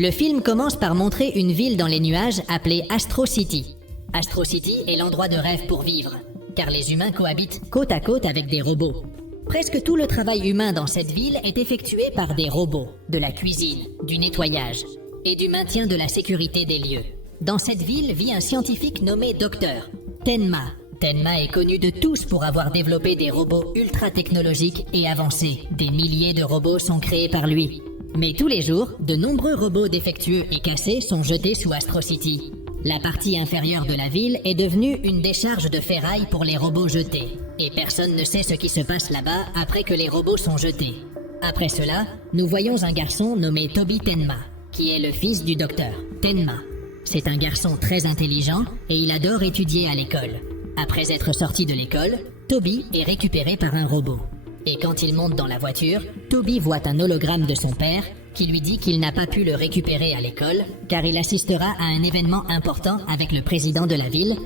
Le film commence par montrer une ville dans les nuages appelée Astro City. Astro City est l'endroit de rêve pour vivre, car les humains cohabitent côte à côte avec des robots. Presque tout le travail humain dans cette ville est effectué par des robots, de la cuisine, du nettoyage et du maintien de la sécurité des lieux. Dans cette ville vit un scientifique nommé Docteur Tenma. Tenma est connu de tous pour avoir développé des robots ultra technologiques et avancés. Des milliers de robots sont créés par lui. Mais tous les jours, de nombreux robots défectueux et cassés sont jetés sous Astro City. La partie inférieure de la ville est devenue une décharge de ferraille pour les robots jetés. Et personne ne sait ce qui se passe là-bas après que les robots sont jetés. Après cela, nous voyons un garçon nommé Toby Tenma, qui est le fils du docteur Tenma. C'est un garçon très intelligent et il adore étudier à l'école. Après être sorti de l'école, Toby est récupéré par un robot. Et quand il monte dans la voiture, Toby voit un hologramme de son père qui lui dit qu'il n'a pas pu le récupérer à l'école car il assistera à un événement important avec le président de la ville.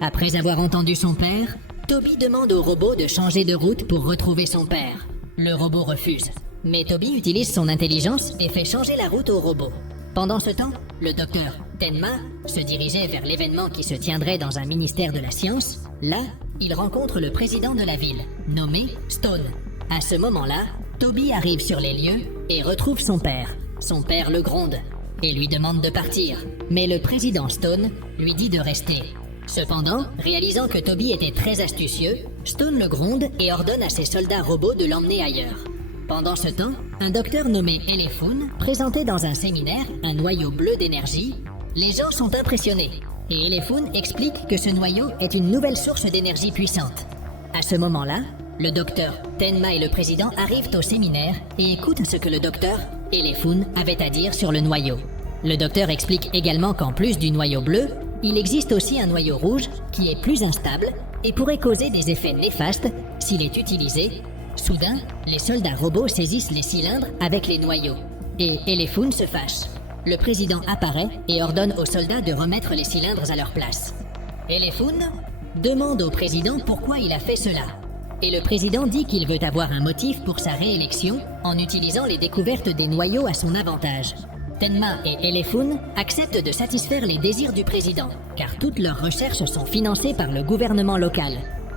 Après avoir entendu son père, Toby demande au robot de changer de route pour retrouver son père. Le robot refuse, mais Toby utilise son intelligence et fait changer la route au robot. Pendant ce temps, le docteur Tenma se dirigeait vers l'événement qui se tiendrait dans un ministère de la science. Là, il rencontre le président de la ville, nommé Stone. À ce moment-là, Toby arrive sur les lieux et retrouve son père. Son père le gronde et lui demande de partir. Mais le président Stone lui dit de rester. Cependant, réalisant que Toby était très astucieux, Stone le gronde et ordonne à ses soldats robots de l'emmener ailleurs. Pendant ce temps, un docteur nommé Elefun présentait dans un séminaire un noyau bleu d'énergie. Les gens sont impressionnés et Elefun explique que ce noyau est une nouvelle source d'énergie puissante. À ce moment-là, le docteur Tenma et le président arrivent au séminaire et écoutent ce que le docteur Elefun avait à dire sur le noyau. Le docteur explique également qu'en plus du noyau bleu, il existe aussi un noyau rouge qui est plus instable et pourrait causer des effets néfastes s'il est utilisé. Soudain, les soldats robots saisissent les cylindres avec les noyaux et Elefun se fâche. Le président apparaît et ordonne aux soldats de remettre les cylindres à leur place. Elefun demande au président pourquoi il a fait cela. Et le président dit qu'il veut avoir un motif pour sa réélection en utilisant les découvertes des noyaux à son avantage. Tenma et Elefun acceptent de satisfaire les désirs du président, car toutes leurs recherches sont financées par le gouvernement local.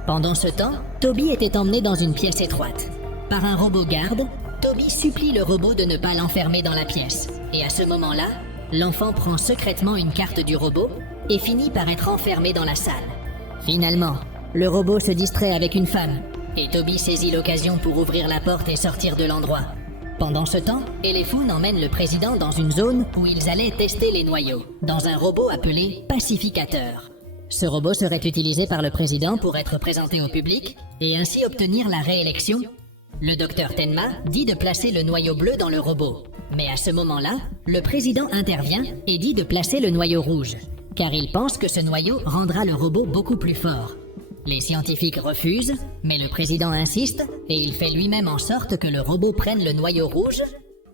Pendant ce temps, Toby était emmené dans une pièce étroite. Par un robot garde, Toby supplie le robot de ne pas l'enfermer dans la pièce. Et à ce moment-là, l'enfant prend secrètement une carte du robot et finit par être enfermé dans la salle. Finalement, le robot se distrait avec une femme, et Toby saisit l'occasion pour ouvrir la porte et sortir de l'endroit. Pendant ce temps, Elefun emmène le président dans une zone où ils allaient tester les noyaux, dans un robot appelé Pacificateur. Ce robot serait utilisé par le président pour être présenté au public et ainsi obtenir la réélection. Le docteur Tenma dit de placer le noyau bleu dans le robot. Mais à ce moment-là, le président intervient et dit de placer le noyau rouge, car il pense que ce noyau rendra le robot beaucoup plus fort. Les scientifiques refusent, mais le président insiste et il fait lui-même en sorte que le robot prenne le noyau rouge.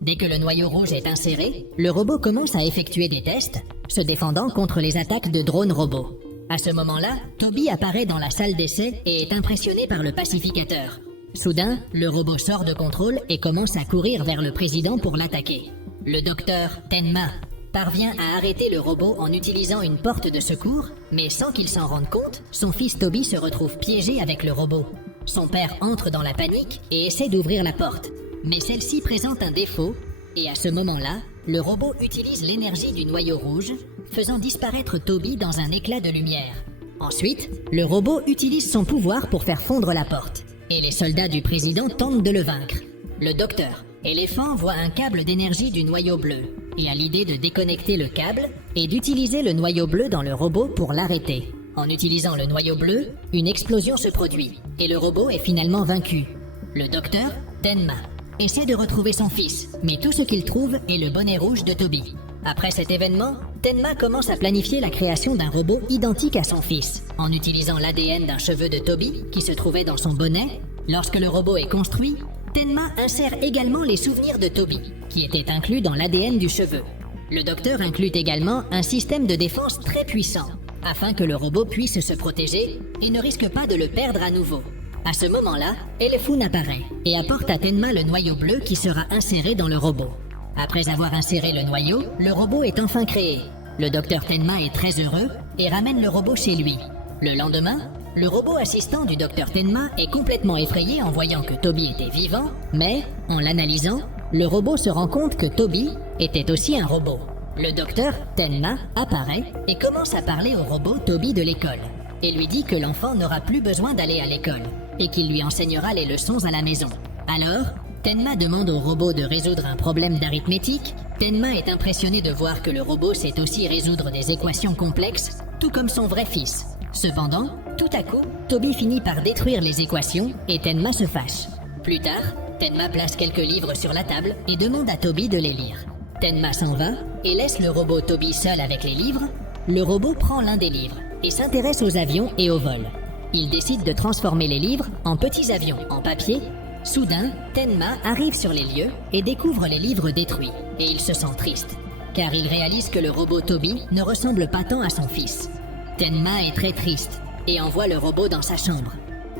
Dès que le noyau rouge est inséré, le robot commence à effectuer des tests, se défendant contre les attaques de drones robots. À ce moment-là, Toby apparaît dans la salle d'essai et est impressionné par le pacificateur. Soudain, le robot sort de contrôle et commence à courir vers le président pour l'attaquer. Le docteur Tenma parvient à arrêter le robot en utilisant une porte de secours, mais sans qu'il s'en rende compte, son fils Toby se retrouve piégé avec le robot. Son père entre dans la panique et essaie d'ouvrir la porte, mais celle-ci présente un défaut, et à ce moment-là, le robot utilise l'énergie du noyau rouge, faisant disparaître Toby dans un éclat de lumière. Ensuite, le robot utilise son pouvoir pour faire fondre la porte, et les soldats du président tentent de le vaincre. Le docteur Éléphant voit un câble d'énergie du noyau bleu, et a l'idée de déconnecter le câble et d'utiliser le noyau bleu dans le robot pour l'arrêter. En utilisant le noyau bleu, une explosion se produit, et le robot est finalement vaincu. Le docteur Tenma essaie de retrouver son fils, mais tout ce qu'il trouve est le bonnet rouge de Toby. Après cet événement, Tenma commence à planifier la création d'un robot identique à son fils, en utilisant l'ADN d'un cheveu de Toby qui se trouvait dans son bonnet. Lorsque le robot est construit, Tenma insère également les souvenirs de Toby, qui étaient inclus dans l'ADN du cheveu. Le docteur inclut également un système de défense très puissant, afin que le robot puisse se protéger et ne risque pas de le perdre à nouveau. À ce moment-là, Elefun apparaît et apporte à Tenma le noyau bleu qui sera inséré dans le robot. Après avoir inséré le noyau, le robot est enfin créé. Le docteur Tenma est très heureux et ramène le robot chez lui. Le lendemain, le robot assistant du docteur Tenma est complètement effrayé en voyant que Toby était vivant, mais, en l'analysant, le robot se rend compte que Toby était aussi un robot. Le docteur Tenma apparaît et commence à parler au robot Toby de l'école, et lui dit que l'enfant n'aura plus besoin d'aller à l'école, et qu'il lui enseignera les leçons à la maison. Alors, Tenma demande au robot de résoudre un problème d'arithmétique. Tenma est impressionné de voir que le robot sait aussi résoudre des équations complexes, tout comme son vrai fils. Cependant, tout à coup, Toby finit par détruire les équations et Tenma se fâche. Plus tard, Tenma place quelques livres sur la table et demande à Toby de les lire. Tenma s'en va et laisse le robot Toby seul avec les livres. Le robot prend l'un des livres et s'intéresse aux avions et au vol. Il décide de transformer les livres en petits avions en papier. Soudain, Tenma arrive sur les lieux et découvre les livres détruits, et il se sent triste, car il réalise que le robot Toby ne ressemble pas tant à son fils. Tenma est très triste et envoie le robot dans sa chambre.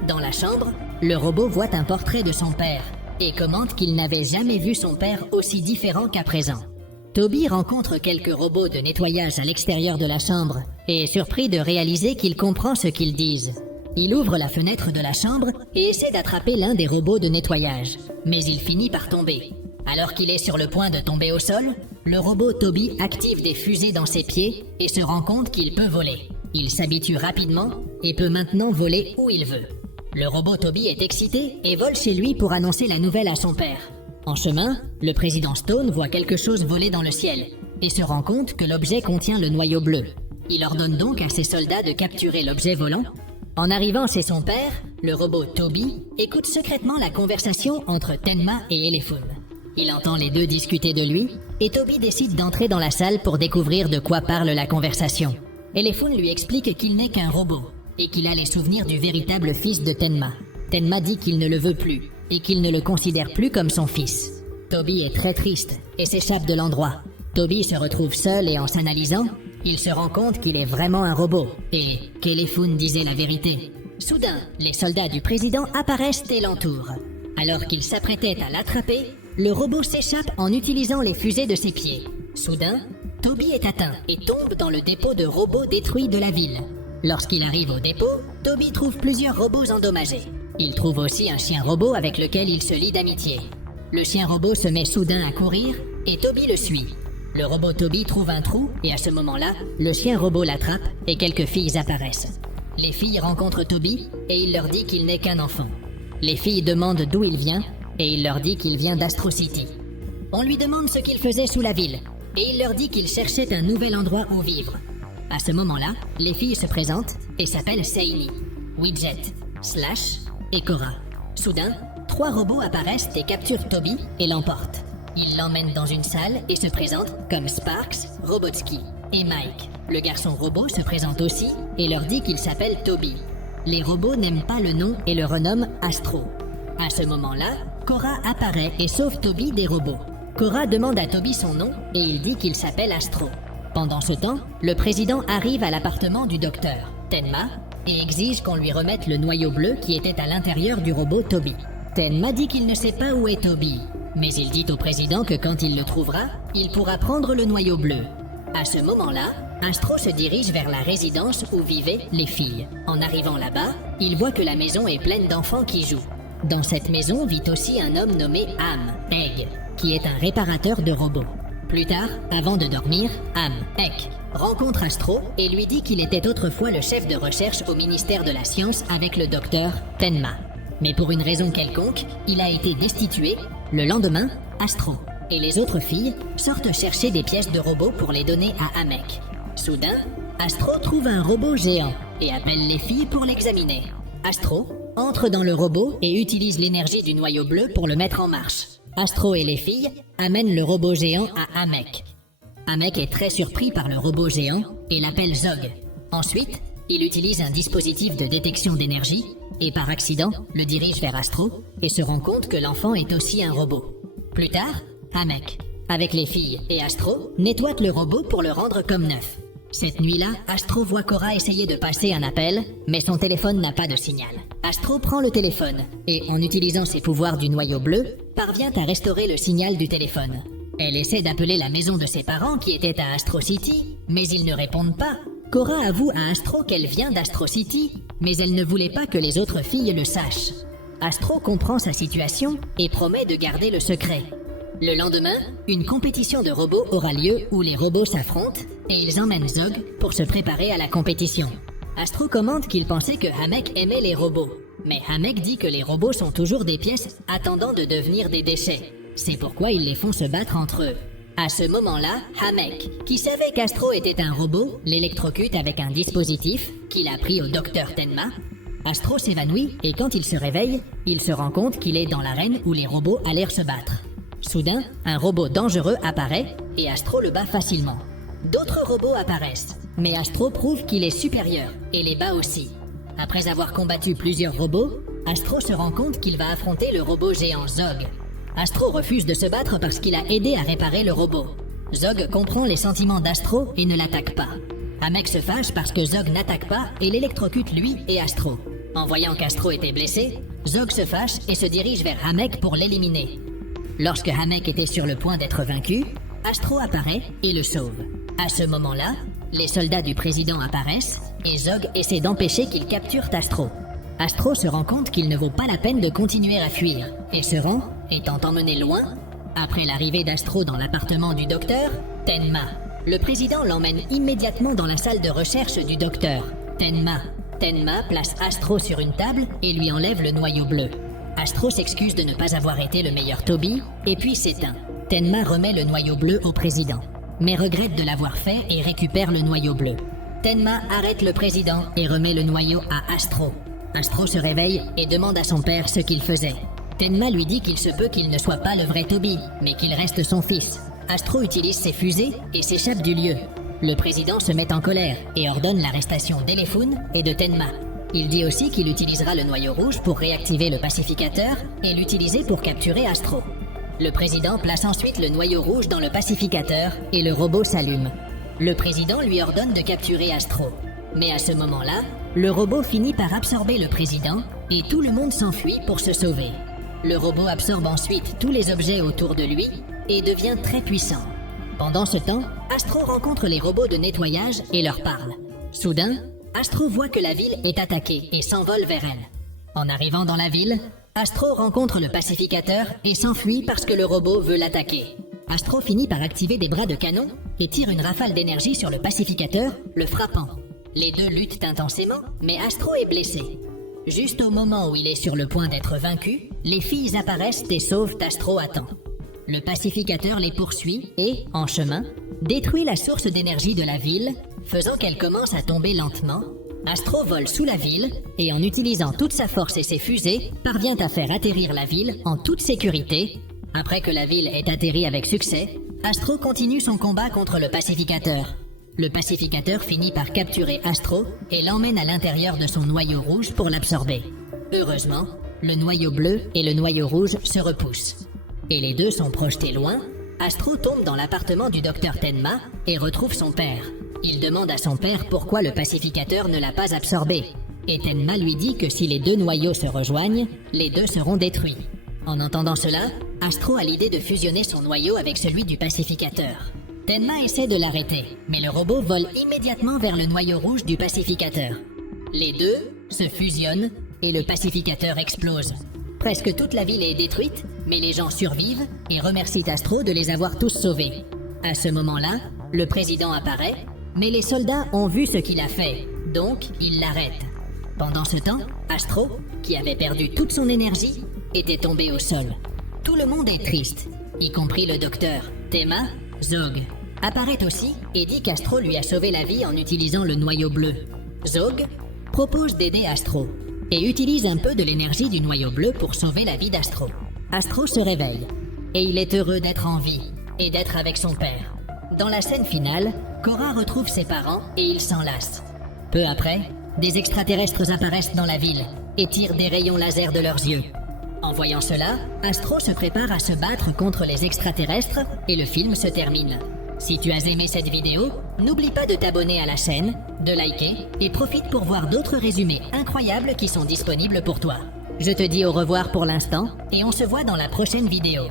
Dans la chambre, le robot voit un portrait de son père et commente qu'il n'avait jamais vu son père aussi différent qu'à présent. Toby rencontre quelques robots de nettoyage à l'extérieur de la chambre et est surpris de réaliser qu'il comprend ce qu'ils disent. Il ouvre la fenêtre de la chambre et essaie d'attraper l'un des robots de nettoyage, mais il finit par tomber. Alors qu'il est sur le point de tomber au sol, le robot Toby active des fusées dans ses pieds et se rend compte qu'il peut voler. Il s'habitue rapidement et peut maintenant voler où il veut. Le robot Toby est excité et vole chez lui pour annoncer la nouvelle à son père. En chemin, le président Stone voit quelque chose voler dans le ciel et se rend compte que l'objet contient le noyau bleu. Il ordonne donc à ses soldats de capturer l'objet volant. En arrivant chez son père, le robot Toby écoute secrètement la conversation entre Tenma et Elephun. Il entend les deux discuter de lui, et Toby décide d'entrer dans la salle pour découvrir de quoi parle la conversation. Elephun lui explique qu'il n'est qu'un robot, et qu'il a les souvenirs du véritable fils de Tenma. Tenma dit qu'il ne le veut plus, et qu'il ne le considère plus comme son fils. Toby est très triste, et s'échappe de l'endroit. Toby se retrouve seul et en s'analysant, il se rend compte qu'il est vraiment un robot, et qu'Elephun disait la vérité. Soudain, les soldats du président apparaissent et l'entourent. Alors qu'il s'apprêtait à l'attraper, le robot s'échappe en utilisant les fusées de ses pieds. Soudain, Toby est atteint et tombe dans le dépôt de robots détruits de la ville. Lorsqu'il arrive au dépôt, Toby trouve plusieurs robots endommagés. Il trouve aussi un chien robot avec lequel il se lie d'amitié. Le chien robot se met soudain à courir et Toby le suit. Le robot Toby trouve un trou et à ce moment-là, le chien robot l'attrape et quelques filles apparaissent. Les filles rencontrent Toby et il leur dit qu'il n'est qu'un enfant. Les filles demandent d'où il vient et il leur dit qu'il vient d'Astro City. On lui demande ce qu'il faisait sous la ville et il leur dit qu'il cherchait un nouvel endroit où vivre. À ce moment-là, les filles se présentent et s'appellent Seini, Widget, Slash et Cora. Soudain, 3 robots apparaissent et capturent Toby et l'emportent. Ils l'emmènent dans une salle et se présentent comme Sparks, Robotsky et Mike. Le garçon robot se présente aussi et leur dit qu'il s'appelle Toby. Les robots n'aiment pas le nom et le renomment Astro. À ce moment-là, Cora apparaît et sauve Toby des robots. Cora demande à Toby son nom et il dit qu'il s'appelle Astro. Pendant ce temps, le président arrive à l'appartement du docteur, Tenma, et exige qu'on lui remette le noyau bleu qui était à l'intérieur du robot Toby. Tenma dit qu'il ne sait pas où est Toby, mais il dit au président que quand il le trouvera, il pourra prendre le noyau bleu. À ce moment-là, Astro se dirige vers la résidence où vivaient les filles. En arrivant là-bas, il voit que la maison est pleine d'enfants qui jouent. Dans cette maison vit aussi un homme nommé Am, Egg, qui est un réparateur de robots. Plus tard, avant de dormir, Am, Egg, rencontre Astro et lui dit qu'il était autrefois le chef de recherche au ministère de la Science avec le docteur Tenma. Mais pour une raison quelconque, il a été destitué. Le lendemain, Astro et les autres filles sortent chercher des pièces de robots pour les donner à Amek. Soudain, Astro trouve un robot géant et appelle les filles pour l'examiner. Astro entre dans le robot et utilise l'énergie du noyau bleu pour le mettre en marche. Astro et les filles amènent le robot géant à Amek. Amek est très surpris par le robot géant et l'appelle Zog. Ensuite, il utilise un dispositif de détection d'énergie et par accident le dirige vers Astro et se rend compte que l'enfant est aussi un robot. Plus tard, Amek, avec les filles et Astro, nettoie le robot pour le rendre comme neuf. Cette nuit-là, Astro voit Cora essayer de passer un appel, mais son téléphone n'a pas de signal. Astro prend le téléphone et, en utilisant ses pouvoirs du noyau bleu, parvient à restaurer le signal du téléphone. Elle essaie d'appeler la maison de ses parents qui étaient à Astro City, mais ils ne répondent pas. Cora avoue à Astro qu'elle vient d'Astro City, mais elle ne voulait pas que les autres filles le sachent. Astro comprend sa situation et promet de garder le secret. Le lendemain, une compétition de robots aura lieu où les robots s'affrontent et ils emmènent Zog pour se préparer à la compétition. Astro commente qu'il pensait que Hamek aimait les robots, mais Hamek dit que les robots sont toujours des pièces attendant de devenir des déchets. C'est pourquoi ils les font se battre entre eux. À ce moment-là, Hamek, qui savait qu'Astro était un robot, l'électrocute avec un dispositif qu'il a pris au docteur Tenma. Astro s'évanouit et quand il se réveille, il se rend compte qu'il est dans l'arène où les robots allèrent se battre. Soudain, un robot dangereux apparaît et Astro le bat facilement. D'autres robots apparaissent, mais Astro prouve qu'il est supérieur et les bat aussi. Après avoir combattu plusieurs robots, Astro se rend compte qu'il va affronter le robot géant Zog. Astro refuse de se battre parce qu'il a aidé à réparer le robot. Zog comprend les sentiments d'Astro et ne l'attaque pas. Hamek se fâche parce que Zog n'attaque pas et l'électrocute lui et Astro. En voyant qu'Astro était blessé, Zog se fâche et se dirige vers Hamek pour l'éliminer. Lorsque Hamek était sur le point d'être vaincu, Astro apparaît et le sauve. À ce moment-là, les soldats du président apparaissent et Zog essaie d'empêcher qu'ils capturent Astro. Astro se rend compte qu'il ne vaut pas la peine de continuer à fuir et se rend, étant emmené loin. Après l'arrivée d'Astro dans l'appartement du docteur, Tenma. Le président l'emmène immédiatement dans la salle de recherche du docteur. Tenma place Astro sur une table et lui enlève le noyau bleu. Astro s'excuse de ne pas avoir été le meilleur Toby et puis s'éteint. Tenma remet le noyau bleu au président, mais regrette de l'avoir fait et récupère le noyau bleu. Tenma arrête le président et remet le noyau à Astro. Astro se réveille et demande à son père ce qu'il faisait. Tenma lui dit qu'il se peut qu'il ne soit pas le vrai Toby, mais qu'il reste son fils. Astro utilise ses fusées et s'échappe du lieu. Le président se met en colère et ordonne l'arrestation d'Elefun et de Tenma. Il dit aussi qu'il utilisera le noyau rouge pour réactiver le pacificateur et l'utiliser pour capturer Astro. Le président place ensuite le noyau rouge dans le pacificateur et le robot s'allume. Le président lui ordonne de capturer Astro. Mais à ce moment-là, le robot finit par absorber le président et tout le monde s'enfuit pour se sauver. Le robot absorbe ensuite tous les objets autour de lui et devient très puissant. Pendant ce temps, Astro rencontre les robots de nettoyage et leur parle. Soudain, Astro voit que la ville est attaquée et s'envole vers elle. En arrivant dans la ville, Astro rencontre le pacificateur et s'enfuit parce que le robot veut l'attaquer. Astro finit par activer des bras de canon et tire une rafale d'énergie sur le pacificateur, le frappant. Les deux luttent intensément, mais Astro est blessé. Juste au moment où il est sur le point d'être vaincu, les filles apparaissent et sauvent Astro à temps. Le pacificateur les poursuit et, en chemin, détruit la source d'énergie de la ville, faisant qu'elle commence à tomber lentement. Astro vole sous la ville et, en utilisant toute sa force et ses fusées, parvient à faire atterrir la ville en toute sécurité. Après que la ville ait atterri avec succès, Astro continue son combat contre le pacificateur. Le pacificateur finit par capturer Astro et l'emmène à l'intérieur de son noyau rouge pour l'absorber. Heureusement, le noyau bleu et le noyau rouge se repoussent. Et les deux sont projetés loin. Astro tombe dans l'appartement du docteur Tenma et retrouve son père. Il demande à son père pourquoi le pacificateur ne l'a pas absorbé. Et Tenma lui dit que si les deux noyaux se rejoignent, les deux seront détruits. En entendant cela, Astro a l'idée de fusionner son noyau avec celui du pacificateur. Tenma essaie de l'arrêter, mais le robot vole immédiatement vers le noyau rouge du pacificateur. Les deux se fusionnent et le pacificateur explose. Presque toute la ville est détruite, mais les gens survivent et remercient Astro de les avoir tous sauvés. À ce moment-là, le président apparaît, mais les soldats ont vu ce qu'il a fait, donc ils l'arrêtent. Pendant ce temps, Astro, qui avait perdu toute son énergie, était tombé au sol. Tout le monde est triste, y compris le docteur. Tenma, Zog, apparaît aussi et dit qu'Astro lui a sauvé la vie en utilisant le noyau bleu. Zog propose d'aider Astro et utilise un peu de l'énergie du noyau bleu pour sauver la vie d'Astro. Astro se réveille et il est heureux d'être en vie et d'être avec son père. Dans la scène finale, Cora retrouve ses parents et ils s'enlacent. Peu après, des extraterrestres apparaissent dans la ville et tirent des rayons laser de leurs yeux. En voyant cela, Astro se prépare à se battre contre les extraterrestres et le film se termine. Si tu as aimé cette vidéo, n'oublie pas de t'abonner à la chaîne, de liker et profite pour voir d'autres résumés incroyables qui sont disponibles pour toi. Je te dis au revoir pour l'instant et on se voit dans la prochaine vidéo.